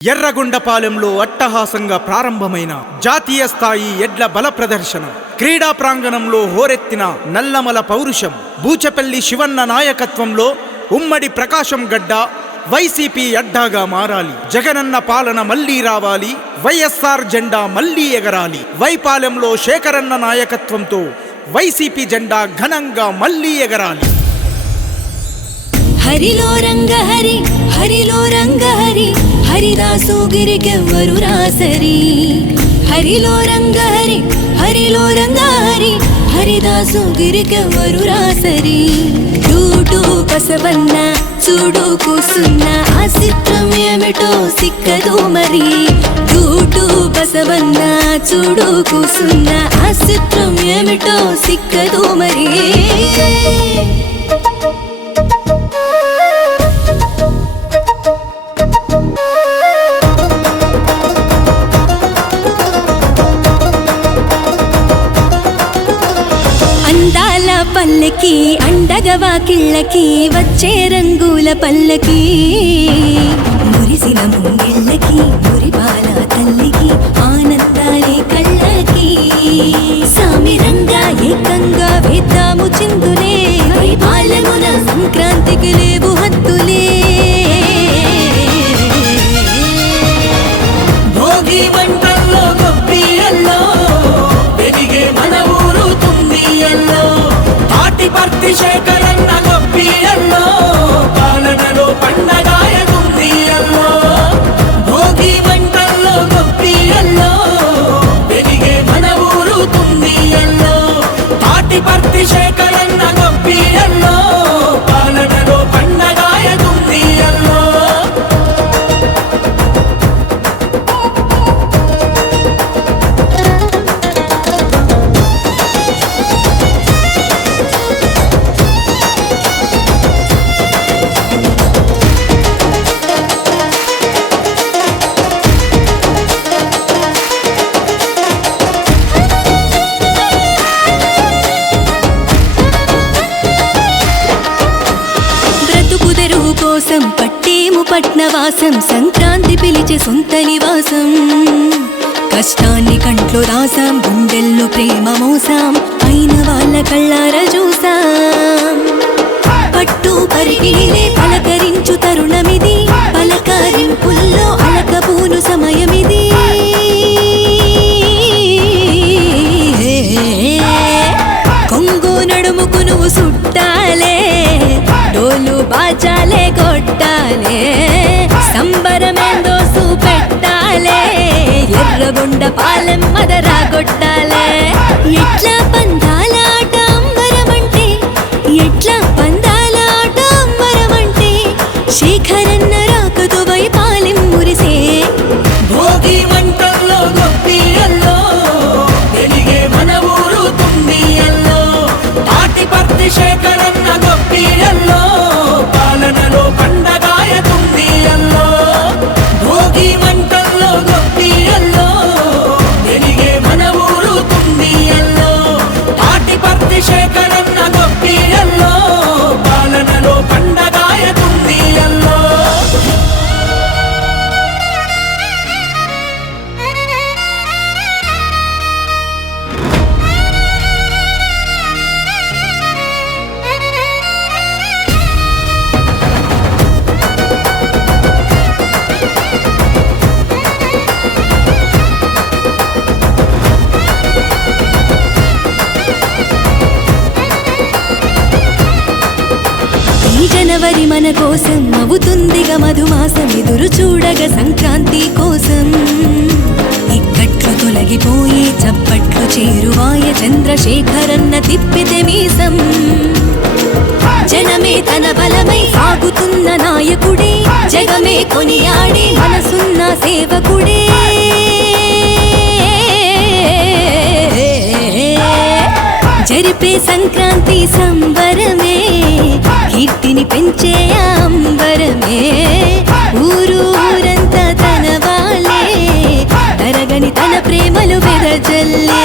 ఎర్రగొండపాలెంలో అట్టహాసంగా ప్రారంభమైన జాతీయ స్థాయి ఎడ్ల బల ప్రదర్శన, క్రీడా ప్రాంగణంలో హోరెత్తిన నల్లమల పౌరుషం, బూచపల్లి శివన్న నాయకత్వంలో ఉమ్మడి ప్రకాశం గడ్డ వైసీపీ అడ్డాగా మారాలి. జగనన్న పాలన మళ్లీ రావాలి, వైఎస్ఆర్ జెండా మళ్లీ ఎగరాలి. వైపాలెంలో శేఖరన్న నాయకత్వంతో వైసీపీ జెండా ఘనంగా మళ్లీ ఎగరాలి. హరిలో రంగ హరి, హరిలో రంగ హరి, హరిదాసు గిరికెవ్వరు రాసరి. హరిలో రంగ హరి, హరిలో రంగ హరి, హరిదాసు గిరికెవ్వరు రాసరి. టూటు బసవన్న చూడు కూసున్న ఆ చిత్రం ఏమిటో సిక్కదు మరి. టూటు బసవన్న చూడు కూసున్న ఆ చిత్రం ఏమిటో సిక్కదు మరి. అందాల పల్లకి అండగవా కిళ్ళకి వచ్చే రంగుల పల్లకి, మురిసిన ముంగిళ్ళకి మురిపాల తల్లికి ఆనందాలే కళ్ళకి. సామిరంగా ఏకంగా వేద్దాము చిందులే, వైపాలెమున సంక్రాంతికి లేవు హద్దులే. భోగి మంటల్లో గొప్పియల్లో వెలిగే మన ఊరు తుంబియల్లో, తాటిపర్తి శేఖరన్న గొప్పియల్లో పాలనలో పండగాయ తుంబియల్లో. భోగి మంటల్లో గొప్పియల్లో వెలిగే మన ఊరు తుంబియల్లో, తాటిపర్తి శేఖరన్న గొప్పియల్లో పాలనలో పండగాయ తుంబియల్లో. కోసం పట్టేము పట్నవాసం, సంక్రాంతి పిలిచే సొంత నివాసం. కష్టాన్ని కంట్లో రాసాం, గుండెల్లో ప్రేమ మోసాం, అయిన వాళ్ళ కళ్ళార చూసాం. పట్టు పరిగిలే పలకరించు తరుణమిది, పలకరింపుల్లో అలకపూను సమయమిది. కొంగు నడుముకు నువ్వు సుట్టాలే, డోలు బాజాలే కొట్టాలే, సంబరమేందో చూపెట్టాలే, ఎర్రగొండపాలెం మదరా కొట్టాలే. ఎట్లా పందాల ఆట అంబరమంటే, ఎట్లా పందాల ఆట అంబరమంటే, శేఖరన్న రాకతో వైపాలెం మురిసే. భోగి మంటల్లో గొప్పియల్లో వెలిగే మన ఊరు తుంబియల్లో, తాటిపర్తి శేఖరన్న గొప్పియల్లో పాలనలో పండగాయ తుంబియల్లో. భోగి మంటల్లో గొప్పియల్లో వెలిగే మన ఊరు తుంబియల్లో, తాటిపర్తి శేఖరన్న గొప్పియల్లో పాలనలో పండగాయ తుంబియల్లో. ఈ జనవరి మన కోసం అవుతుందిగా మధుమాసం, ఎదురు చూడగా సంక్రాంతి కోసం. ఇక్కట్లు తొలగిపోయి చప్పట్లు చేరువాయ, చంద్రశేఖరన్న తిప్పితే మీసం. జనమే తన బలమై సాగుతున్న నాయకుడే, జగమే కొనియాడే మనసున్న సేవకుడే. జరిపే సంక్రాంతి సంబరమే, కీర్తిని పెంచే అంబరమే. ఊరు ఊరంతా తన వాళ్ళే, తరగని తన ప్రేమలు వెదజల్లే.